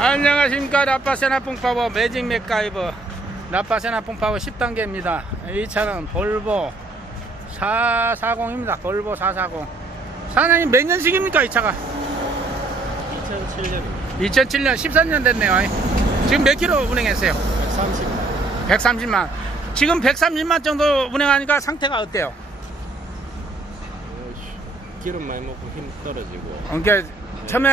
안녕하십니까. 라파세나 뽕파워 매직 맥가이버 라파세나 뽕파워 10단계입니다. 이 차는 볼보 440입니다. 볼보 440. 사장님 몇 년식입니까 이 차가? 2007년 2007년 13년 됐네요. 지금 몇 킬로 운행했어요? 130만. 지금 130만 정도 운행하니까 상태가 어때요? 기름 많이 먹고 힘 떨어지고. 그러니까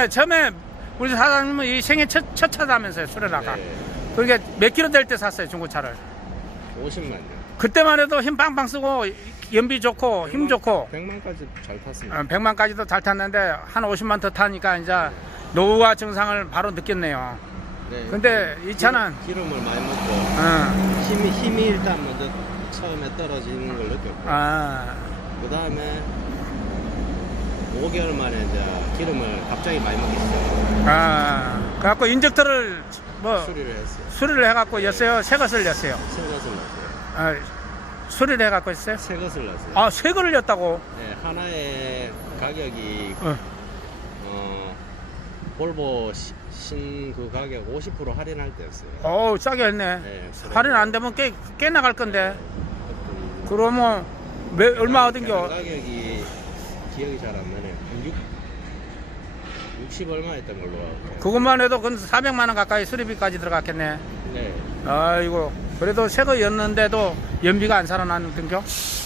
처음에 우리 사장님은 이 생애 첫 차다면서요, 수레라가. 네. 그러니까 몇 킬로 될 때 샀어요, 중고차를? 50만요. 그때만 해도 힘 빵빵 쓰고 연비 좋고 힘 좋고 100만까지 잘 탔습니다. 100만까지도 잘 탔는데 한 50만 더 타니까 이제 노후화 증상을 바로 느꼈네요. 네. 근데 이 차는 기름을 많이 먹고 힘이 일단 먼저 처음에 떨어지는 걸 느꼈고, 그 다음에 5개월 만에 이제 기름을 갑자기 많이 먹기 시작해요. 그래갖고 인젝터를 뭐 수리를 했어요. 수리를 해갖고 였어요? 새 것을 였어요? 새 것을 넣었어요. 수리를 해갖고 했어요? 새 것을 넣었어요. 새 거를 였다고? 네, 하나의 가격이 볼보 신 그 가격 50% 할인할 때였어요. 싸게 했네. 네, 할인 안 되면 꽤 나갈 건데. 그러면 얼마 얻은겨? 가격이 기억이 잘 안 나네요. 60 얼마 했던 걸로 알고. 그것만 해도 그 400만 원 가까이 수리비까지 들어갔겠네. 네. 아이고, 그래도 새 거였는데도 연비가 안 살아났는겨?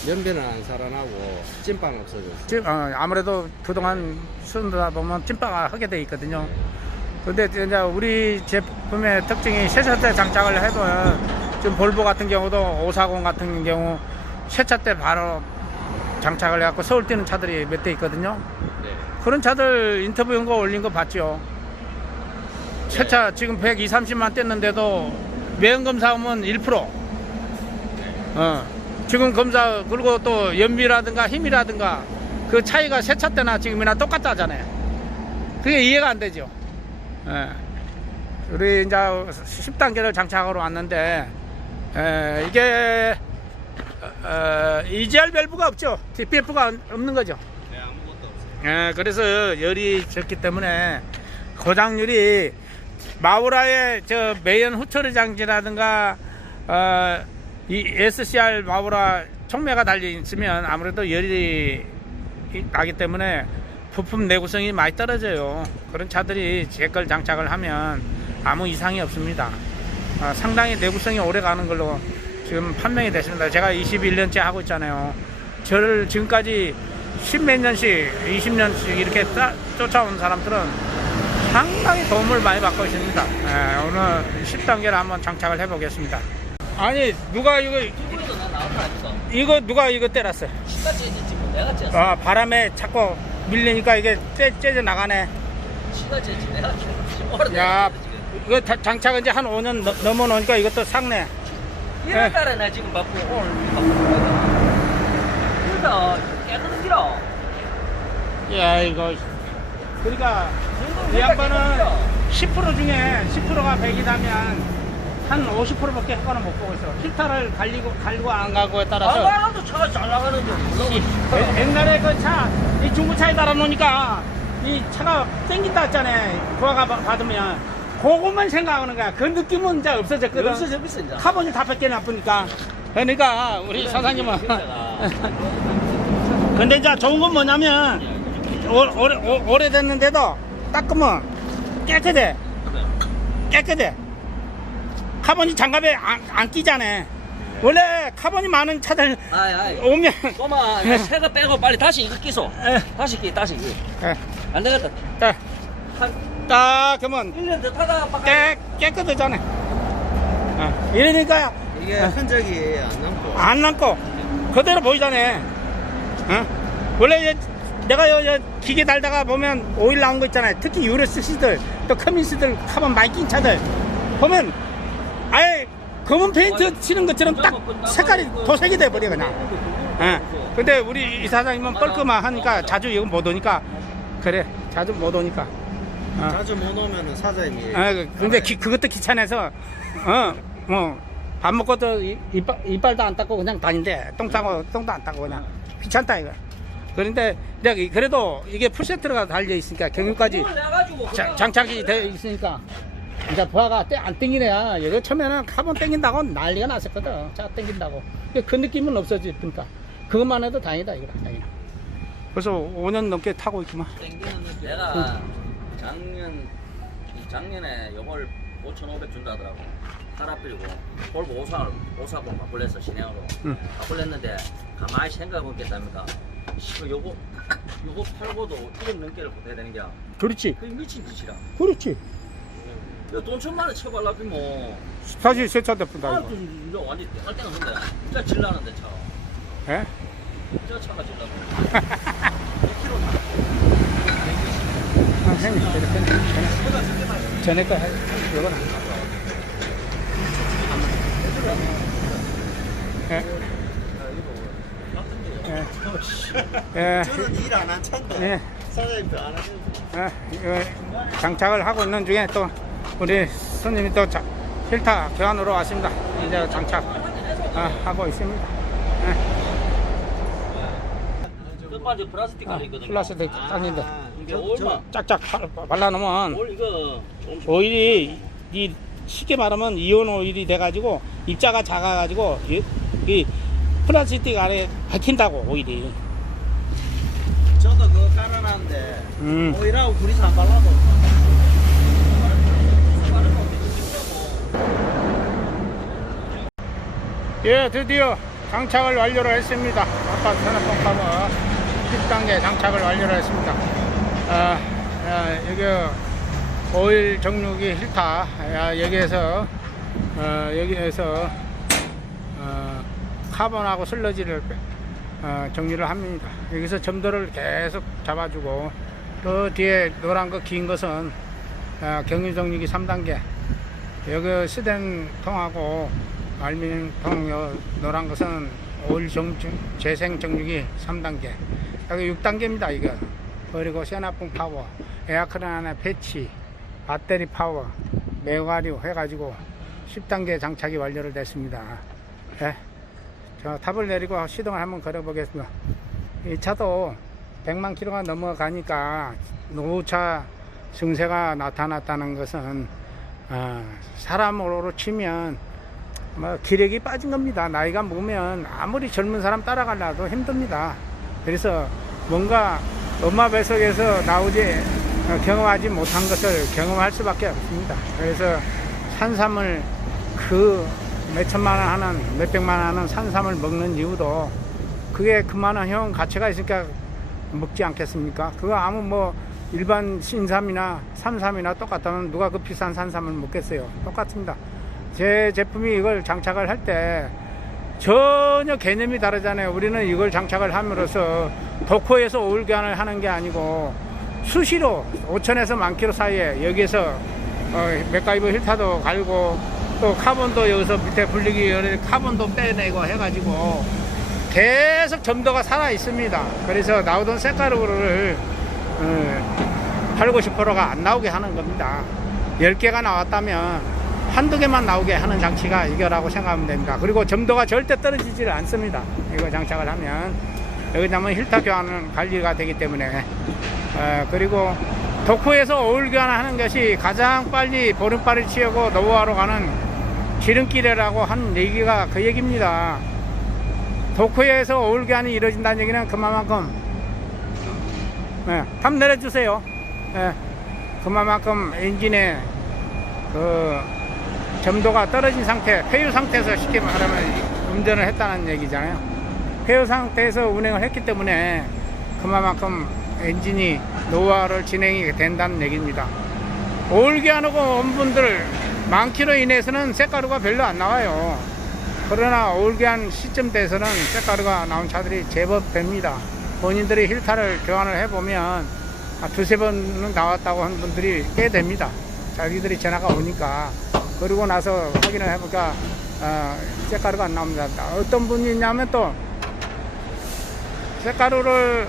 연비는 안 살아나고 찐빵 없어졌어요. 아무래도 그동안 쓰다 보면 찐빵가 하게 돼 있거든요. 근데 이제 우리 제품의 특징이 세차 때 장착을 해도 지금 볼보 같은 경우도 540 같은 경우 세차 때 바로 장착을 해갖고 서울 뛰는 차들이 몇 대 있거든요. 네. 그런 차들 인터뷰 연거 올린 거 봤죠. 세차 지금 120, 30만 뗐는데도 매연 검사하면 1%. 지금 검사 그리고 또 연비라든가 힘이라든가 그 차이가 세차 때나 지금이나 똑같다잖아요. 그게 이해가 안 되죠. 우리 이제 10단계를 장착하러 왔는데 이게 EGR 밸브가 없죠. DPF가 없는 거죠. 네, 아무것도 없어요. 그래서 열이 적기 때문에 고장률이 마우라의 저 매연 후처리 장치라든가 이 SCR 마우라 촉매가 달려 있으면 아무래도 열이 나기 때문에 부품 내구성이 많이 떨어져요. 그런 차들이 제 걸 장착을 하면 아무 이상이 없습니다. 상당히 내구성이 오래 가는 걸로 지금 판명이 됐습니다. 제가 21년째 하고 있잖아요. 저를 지금까지 10몇 년씩 20년씩 이렇게 쫓아온 사람들은 상당히 도움을 많이 받고 있습니다. 오늘 10단계를 한번 장착을 해 보겠습니다. 아니 누가 이거 누가 이거 때렸어요? 시가 째졌지 뭐 내가 째졌어. 바람에 자꾸 밀리니까 이게 째져 나가네. 시가 째지 내가 째졌지. 야, 이거 장착은 이제 한 5년 넘어 놓으니까 이것도 삭네. 이런 달에 나 지금 바쁘고 오늘 바쁘거든. 그러다 깨는 길어. 야, 이거 그러니까 이 양반은 10% 중에 10%가 100이라면 한 50%밖에 효과는 못 보고 있어. 필터를 갈고 안 가고에 따라서. 나도 차가 잘 나가는데 몰라. 옛날에 그 차, 이 중고차에 달아 놓으니까 이 차가 땡긴다 했잖아요. 부하가 받으면. 그것만 생각하는 거야. 그 느낌은 이제 없어졌거든. 없어졌어 이제. 카본이 다 뺏겨 나쁘니까. 그러니까 우리 사장님은. 근데 이제 좋은 건 뭐냐면 오래됐는데도 닦으면 깨끗해. 깨끗해. 카본이 장갑에 안 끼잖아. 원래 카본이 많은 차들 오면 꼬마 새거 빼고 빨리 다시 이거 끼소. 다시 끼. 안 되겠다. 딱 그러면 1년 더 타다가 깨끗하잖아. 이러니까 이게 흔적이 안 남고 그대로 보이잖아. 원래 내가 기계 달다가 보면 오일 나온 거 있잖아요. 특히 유로스시들 또 커민스들 카본 많이 낀 차들 보면 아예 검은 페인트 칠한 것처럼 딱 색깔이 도색이 돼버려 그냥. 근데 우리 이 사장님은 뻘끔한 하니까 자주 이거 못 오니까 그래. 자주 못 오니까. 자주 못 오면은 사장님이. 근데 그것도 귀찮아서 밥 먹고 또 이빨도 안 닦고 그냥 다닌대. 똥도 안 닦고 그냥 귀찮다 이거. 그런데 내가 그래도 이게 풀세트가 달려 있으니까 경유까지 장착이 되어 있으니까 이제 부하가 안 땡기네. 이거 처음에는 카본 땡긴다고 난리가 났었거든. 차 땡긴다고. 근데 그 느낌은 없어지니까. 그것만 해도 다행이다, 이거. 다행이다. 벌써 5년 넘게 타고 있구만. 땡기는 느낌. 내가 작년에 요걸 5,500 준다더라고. 하나 빌고 볼보 540 바꿀랬어 시내으로. 바꿀랬는데 가만히 생각해보겠답니까? 요거 팔고도 1억 넘게를 못해야 되는 게 그렇지. 그게 미친 짓이라. 그렇지. 돈 1,000만 원 쳐발라피 뭐. 사실 세차 대뿐다, 아, 이거. 진짜 완전 할 때는 근데 진짜 질라는데 차. 예? 진짜 차가 질라는데. 1km 타. 아, 형님, 전에 거 해. 이거는. 예. 예. 저는 일 안 한 차인데 예. 사장님도 안 하시는. 이거 장착을 하고 있는 중에 또 우리 손님이 또 필터 교환으로 왔습니다. 이제 장착 하고 있습니다. 끝까지 플라스틱 깔려있거든요. 플라스틱 닦는데 이게 얼마? 짝짝 발라놓으면 올 이거 오일이 쉽게 말하면 이온 오일이 돼가지고 입자가 작아가지고 이 플라스틱 안에 박힌다고 오일이. 저도 그거 깔아놨는데 오일하고 둘이서 안 발라도. 예, 드디어 장착을 완료를 했습니다. 아까 전화통 카버 10단계 장착을 완료를 했습니다. 여기 오일 정류기 힐타, 여기에서 카본하고 슬러지를 정리를 합니다. 여기서 점도를 계속 잡아주고, 또 뒤에 노란 거 긴 것은 경유 정류기 3단계, 여기 스덴 통하고 알루미늄 통 노란 것은 오일 재생 정류기 3단계, 여기 6단계입니다. 이거. 그리고 세나풍 파워, 에어컨 안에 패치, 배터리 파워, 매가류 해가지고 10단계 장착이 완료를 됐습니다. 예. 저 탑을 내리고 시동을 한번 걸어보겠습니다. 이 차도 100만 킬로가 넘어가니까 노후차 증세가 나타났다는 것은 사람으로 치면 뭐 기력이 빠진 겁니다. 나이가 먹으면 아무리 젊은 사람 따라가려도 힘듭니다. 그래서 뭔가 엄마 뱃속에서 나오지 경험하지 못한 것을 경험할 수밖에 없습니다. 그래서 산삼을 그 몇천만 원 하는 몇백만 원 하는 산삼을 먹는 이유도 그게 그만한 효용 가치가 있으니까 먹지 않겠습니까? 그거 아무 뭐 일반 신삼이나 삼삼이나 똑같다면 누가 그 비싼 산삼을 먹겠어요? 똑같습니다. 제 제품이 이걸 장착을 할 때 전혀 개념이 다르잖아요. 우리는 이걸 장착을 함으로써 도코에서 오일 교환을 하는 게 아니고 수시로 5천에서 10,000km 사이에 여기에서 맥가이버 힐타도 갈고 또 카본도 여기서 밑에 불리기 전에 카본도 빼내고 해가지고 계속 점도가 살아 있습니다. 그래서 나오던 쇳가루를 8, 90%가 안 나오게 하는 겁니다. 10개가 나왔다면 한두 개만 나오게 하는 장치가 이거라고 생각하면 됩니다. 그리고 점도가 절대 떨어지질 않습니다. 이거 장착을 하면 여기냐면 힐타 교환은 관리가 되기 때문에 그리고 도코에서 오일 교환하는 것이 가장 빨리 보름발을 치우고 노후화로 가는 지름길이라고 한 얘기가 그 얘기입니다. 도코에서 오일 교환이 이루어진다는 얘기는 그만큼 탑 내려주세요. 그만큼 엔진의 그 점도가 떨어진 상태, 폐유 상태에서 쉽게 말하면 운전을 했다는 얘기잖아요. 폐유 상태에서 운행을 했기 때문에 그만큼 엔진이 노후화를 진행이 된다는 얘기입니다. 오일 교환하고 온 분들 많기로 인해서는 쇳가루가 별로 안 나와요. 그러나 오일 교환 시점대에서는 쇳가루가 나온 차들이 제법 됩니다. 본인들이 힐타를 교환을 해보면 두세 번은 나왔다고 하는 분들이 꽤 됩니다. 자기들이 전화가 오니까. 그러고 나서 확인을 해보니까 쇳가루가 안 나옵니다. 어떤 분이 있냐면 또 쇳가루를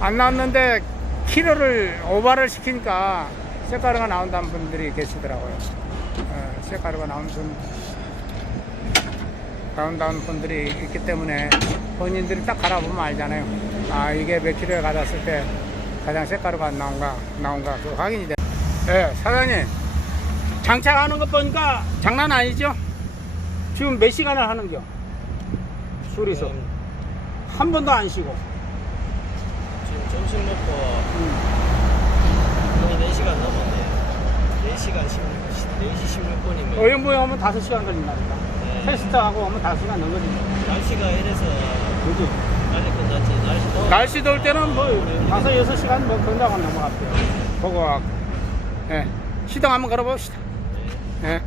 안 나왔는데 키로를 오버를 시키니까 쇳가루가 나온다는 분들이 계시더라고요. 쇳가루가 나온다는 분들이 있기 때문에 본인들이 딱 갈아보면 알잖아요. 이게 몇 킬로에 갈았을 때 가장 쇳가루가 나온가 그 확인이 돼. 네, 사장님 장착하는 거 보니까 장난 아니죠? 지금 몇 시간을 하는겨? 둘이서 한 번도 안 쉬고. 지금 점심 먹고 거의 4시간 넘었네요. 4시간 4시 16분이면 어영부영 하면 5시간 걸린다니까. 네. 테스트하고 오면 5시간 넘거든요. 날씨가 이래서 그죠? 빨리 끝났지. 날씨 더울 때는 뭐 5-6시간 뭐 건다고 넘어갔대요. 보고 와갖고. 예. 시동 한번 걸어봅시다. 예.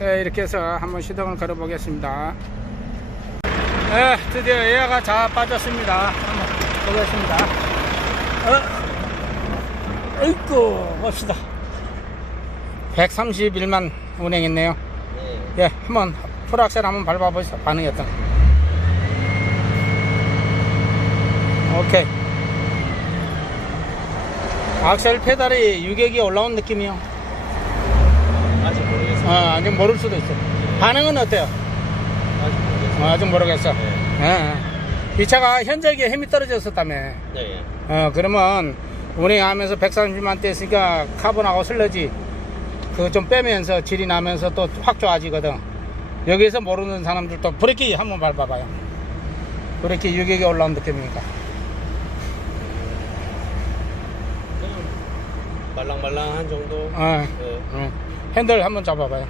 예, 이렇게 해서 한번 시동을 걸어보겠습니다. 예, 드디어 에어가 잘 빠졌습니다. 한번 보겠습니다. 어이구, 봅시다. 131만 운행했네요. 네. 예, 한번 풀악셀 한번 밟아보시죠. 반응이 어떤가. 오케이. 악셀 페달이 유격이 올라온 느낌이요. 아직 모르겠어요. 아직 모를 수도 있어. 반응은 어때요? 아직 모르겠어요. 아직 모르겠어. 네. 이 차가 현저하게 힘이 떨어졌었다며. 네. 그러면 운행하면서 130만 대 했으니까 카본하고 슬러지 그거 좀 빼면서 질이 나면서 또 확 좋아지거든. 여기서 모르는 사람들도 브레이크 한번 밟아봐요. 브레이크 유격이 올라온 느낌이니까. 그냥 말랑말랑한 정도. 네. 핸들 한번 잡아봐요.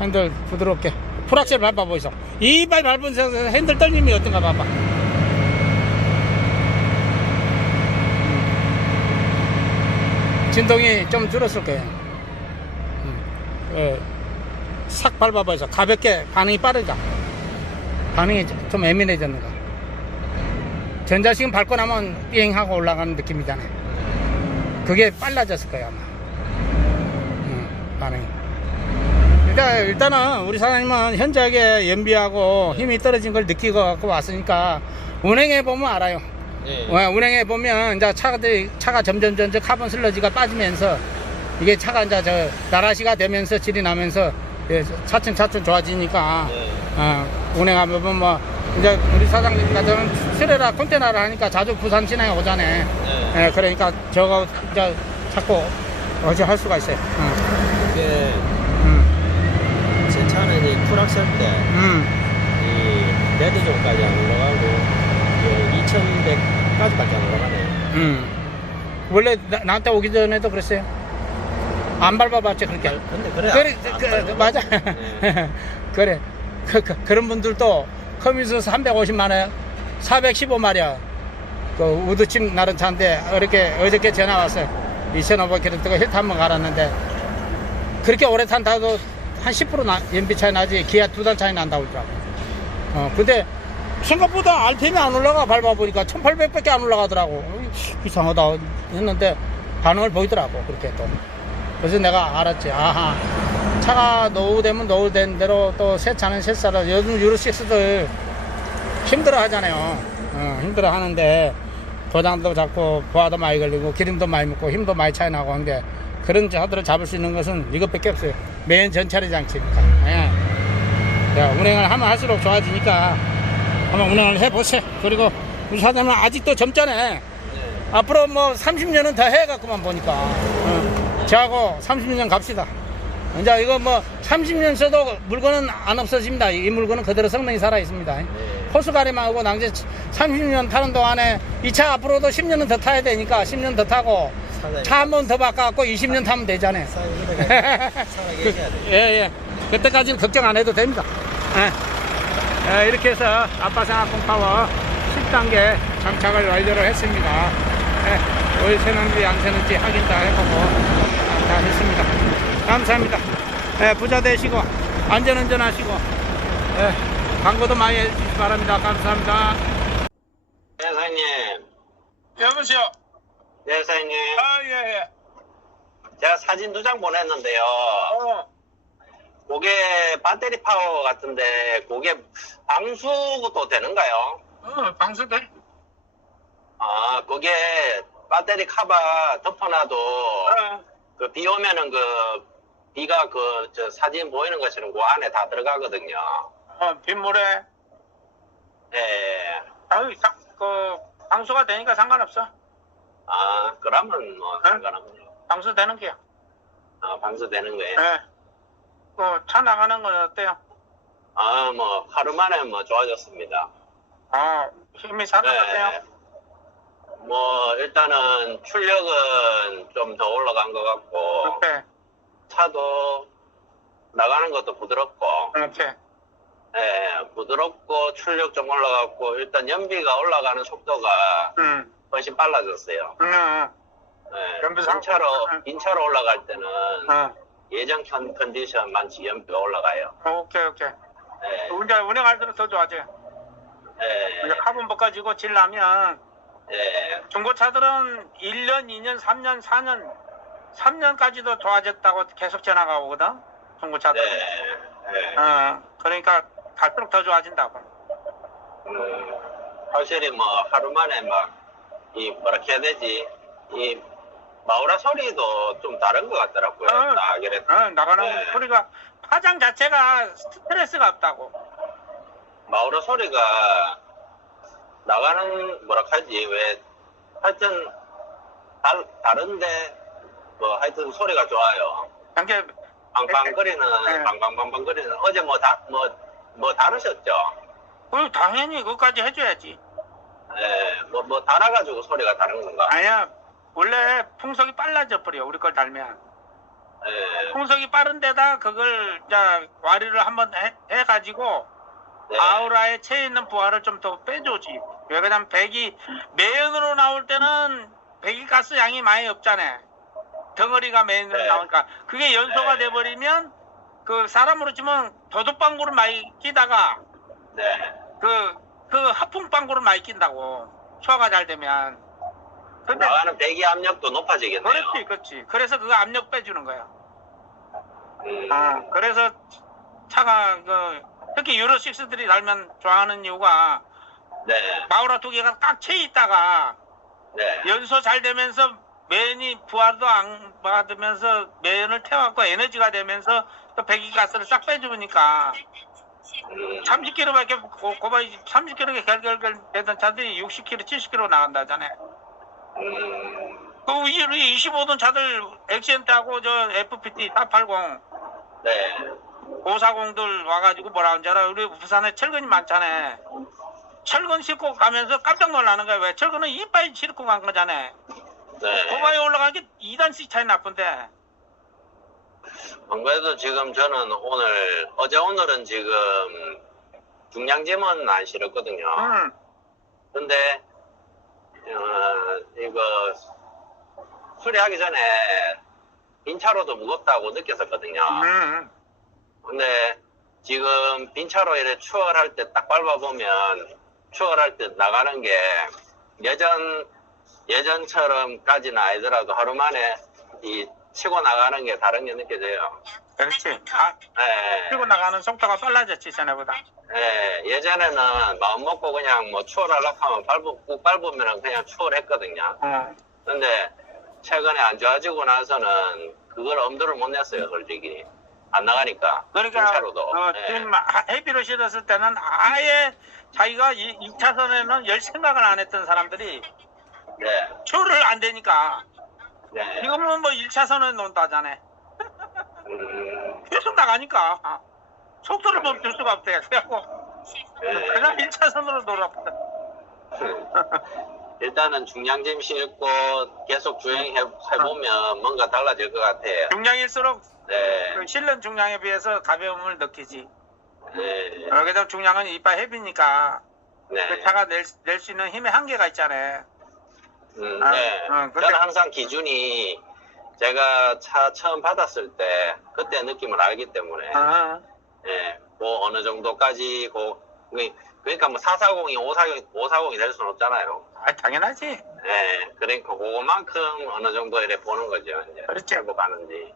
핸들 부드럽게. 풀악셀 밟아보이소. 이발 밟은 상태에서 핸들 떨림이 어떤가 봐봐. 진동이 좀 줄었을 거예요. 싹 밟아봐서 가볍게 반응이 빠르다. 반응이 좀 예민해졌는가. 전자식은 밟고 나면 삥 하고 올라가는 느낌이잖아. 그게 빨라졌을 거야 아마. 반응이. 일단은 우리 사장님은 현저하게 연비하고 힘이 떨어진 걸 느끼고 갖고 왔으니까 운행해 보면 알아요. 네. 운행해 보면 이제 차가 점점 카본 슬러지가 빠지면서 이게 차가 이제 저 나라시가 되면서 질이 나면서 차츰 좋아지니까 네. 운행하면 뭐 이제 우리 사장님 같은 트레라 컨테너를 하니까 자주 부산 시내에 오잖아요. 네. 그러니까 저거 이제 자꾸 어찌 할 수가 있어요. 이게 제 차는 이 풀악셀 때 이 레드존까지 안 올라가고 2100까지밖에 안 올라가네요. 원래 나한테 오기 전에도 그랬어요. 안 밟아봤지 그렇게. 근데 그래. 그래, 맞아. 네. 그래. 그런 분들도 커뮤니스 350만원, 415마력, 그 우드칩 나른 차인데 어저께 전화 왔어요. 2,500km 뜨고 힐트 한번 갈았는데 그렇게 오래 탄다도 한 10% 연비 차이 나지 기아 2단 차이 난다고 그러더라고. 근데 생각보다 RPM이 안 올라가. 밟아보니까 1800밖에 안 올라가더라고. 이상하다 했는데 반응을 보이더라고. 그렇게 또. 그래서 내가 알았지. 아하, 차가 노후되면 노후된 대로 또 새 차는 새 차로 요즘 유로6들 힘들어 하잖아요. 힘들어 하는데 도장도 잡고 보아도 많이 걸리고 기름도 많이 먹고 힘도 많이 차이 나고 한데 그런 차들을 잡을 수 있는 것은 이것밖에 없어요. 매연 전차례 장치니까. 운행을 하면 할수록 좋아지니까 한번 운행을 해보세요. 그리고 우리 사장님은 아직도 젊잖아요. 앞으로 뭐 30년은 더 해갖고만 보니까 저하고 30년 갑시다. 이제 이거 뭐 30년 써도 물건은 안 없어집니다. 이 물건은 그대로 성능이 살아있습니다. 호수 가림하고 낭제 30년 타는 동안에 이 차 앞으로도 10년은 더 타야 되니까 10년 더 타고 차 한 번 더 바꿔갖고 20년 타면 되잖아요. 예. 그때까지는 걱정 안 해도 됩니다. 이렇게 해서 아빠생활 콩파워 10단계 장착을 완료를 했습니다. 오일 새는지 안 새는지 확인 다 해보고 다 했습니다. 감사합니다. 부자 되시고 안전운전 하시고 광고도 많이 해주시기 바랍니다. 감사합니다. 네, 사장님. 여보세요. 네, 사장님. 예. 제가 사진 2장 보냈는데요. 그게 배터리 파워 같은데 그게 방수도 되는가요? 방수돼? 그게 배터리 카바 덮어놔도 그 비 오면은 그 비가 저 사진 보이는 것처럼 그 안에 다 들어가거든요. 빗물에 예. 그 방수가 되니까 상관없어. 그러면 뭐 상관없네요. 방수 되는 게야. 방수되는 거예요. 네. 차 나가는 건 어때요? 뭐 하루 만에 뭐 좋아졌습니다. 힘이 살아났네요. 뭐 일단은 출력은 좀 더 올라간 것 같고 오케이. 차도 나가는 것도 부드럽고 오케이. 부드럽고 출력 좀 올라갔고 일단 연비가 올라가는 속도가 훨씬 빨라졌어요. 연비 빈차로 올라갈 때는 어. 예전 컨디션만치 연비가 올라가요. 오케이. 이제 운행할수록 더 좋아져요. 이제 카본 바꿔주고 질 나면 중고차들은 1년, 2년, 3년, 4년, 3년까지도 좋아졌다고 계속 전화가 오거든. 중고차들은. 그러니까 갈수록 더 좋아진다고. 확실히 뭐 하루 만에 뭐라 해야 되지? 이 마우라 소리도 좀 다른 것 같더라고요. 나가는 소리가 파장 자체가 스트레스가 없다고. 마우라 소리가 나가는 뭐라 하지? 왜 하여튼 다른데 뭐 하여튼 소리가 좋아요. 이게 방방거리는 어제 뭐 다르셨죠? 당연히 그것까지 해줘야지. 뭐 달아가지고 소리가 다른 건가? 아니야, 원래 풍속이 빨라져 버려 우리 걸 달면. 풍속이 빠른데다 그걸 와리를 한번 해가지고 아우라에 채 있는 부하를 좀 더 빼주지. 왜 그러냐면 매연으로 나올 때는 배기가스 양이 많이 없잖아. 덩어리가 매연으로 나오니까 그게 연소가 돼버리면 그 사람으로 치면 도둑방구를 많이 끼다가 그 하풍방구를 많이 낀다고. 소화가 잘 되면. 근데 나가는 배기 압력도 높아지겠네요. 그렇지. 그래서 그거 압력 빼주는 거야. 그래서 차가 특히 유로6들이 달면 좋아하는 이유가 마우라 두 개가 딱 채 있다가 연소 잘 되면서 매연이 부하도 안 받으면서 매연을 태워갖고 에너지가 되면서 또 배기가스를 싹 빼주니까 30km밖에 고바이 30km 결결 되던 차들이 60km, 70km 나간다잖아요. 그 우리 25돈 차들 엑센트하고 저 FPT 480 540들 와가지고 뭐라 하는지 알아? 우리 부산에 철근이 많잖아. 철근 싣고 가면서 깜짝 놀라는 거야. 왜? 철근은 이빨 싣고 간 거잖아. 고바에 올라간 게 2단씩 차이 나쁜데. 안 그래도 지금 저는 오늘은 지금 중량짐은 안 실었거든요. 근데 이거 수리하기 전에 빈차로도 무겁다고 느꼈었거든요. 근데 지금 빈차로 이렇게 추월할 때 딱 밟아보면 추월할 때 나가는 게 예전처럼까지는 아니더라도 하루 만에 치고 나가는 게 다른 게 느껴져요. 그렇지. 치고 나가는 속도가 빨라졌지, 전에보다. 예전에는 마음 먹고 그냥 뭐 추월하려고 하면 꾹 밟으면 그냥 추월했거든요. 근데 최근에 안 좋아지고 나서는 그걸 엄두를 못 냈어요, 솔직히. 안 나가니까. 그러니까 지금 헤비로 실었을 때는 아예 자기가 2차선에는 열 생각을 안 했던 사람들이 추월을 안 되니까 지금은 뭐 1차선에 논다잖아. 계속 나가니까 속도를 멈출 수가 없대. 그래갖고 그냥 1차선으로 돌아보다. 일단은 중량짐 싣고 계속 주행해보면 뭔가 달라질 것 같아요. 중량일수록 그 실는 중량에 비해서 가벼움을 느끼지. 여기다 중량은 이빨 헤비니까 그 차가 낼 수 있는 힘의 한계가 있잖아요. 저는 항상 기준이 제가 차 처음 받았을 때 그때 느낌을 알기 때문에 뭐 어느 정도까지 그러니까 뭐 440이 540이 될 수는 없잖아요. 당연하지. 그러니까 그거만큼 어느 정도 이래 보는 거죠. 이제 그렇지. 알고 가는지.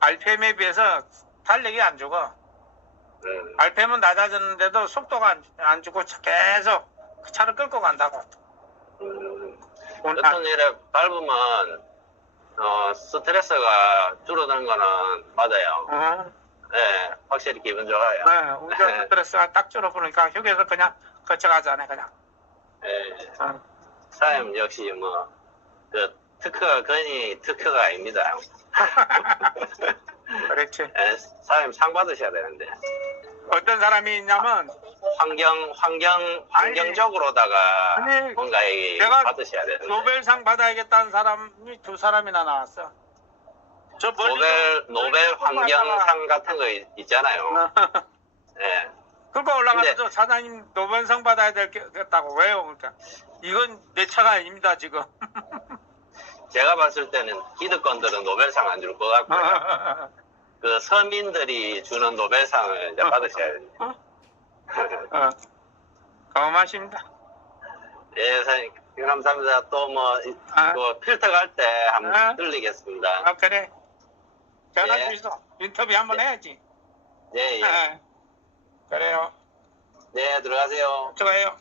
RPM에 비해서 탄력이 안 죽어. RPM은 낮아졌는데도 속도가 안 주고 계속 그 차를 끌고 간다고. 어떤 일에 밟으면 스트레스가 줄어드는 거는 맞아요. 확실히 기분 좋아요. 운전 스트레스가 딱 줄어버리니까 휴게소 그냥 거쳐가잖아요, 그냥. 사장님 역시 뭐 특허가 거의 특허가 아닙니다. 그렇지. 예, 사장님 상 받으셔야 되는데. 어떤 사람이 있냐면 환경적으로다가 아니, 뭔가 내가 받으셔야 되는데. 노벨상 받아야겠다는 사람이 두 사람이나 나왔어. 저 멀리 노벨 환경상 같은 거 있잖아요. 예. 그거 올라가서 근데- 저 사장님 노벨상 받아야 되겠다고. 왜요? 그러니까 이건 내 차가 아닙니다 지금. 제가 봤을 때는 기득권들은 노벨상 안 줄 것 같고요. 그 서민들이 주는 노벨상을 이제 받으셔야 돼요. 고맙습니다. 예, 사장님, 감사합니다. 또 뭐, 또 필터 갈 때 한번 들리겠습니다. 그래. 전화 예. 주이소. 인터뷰 한번 해야지. 네, 예. 그래요. 네, 들어가세요. 좋아요.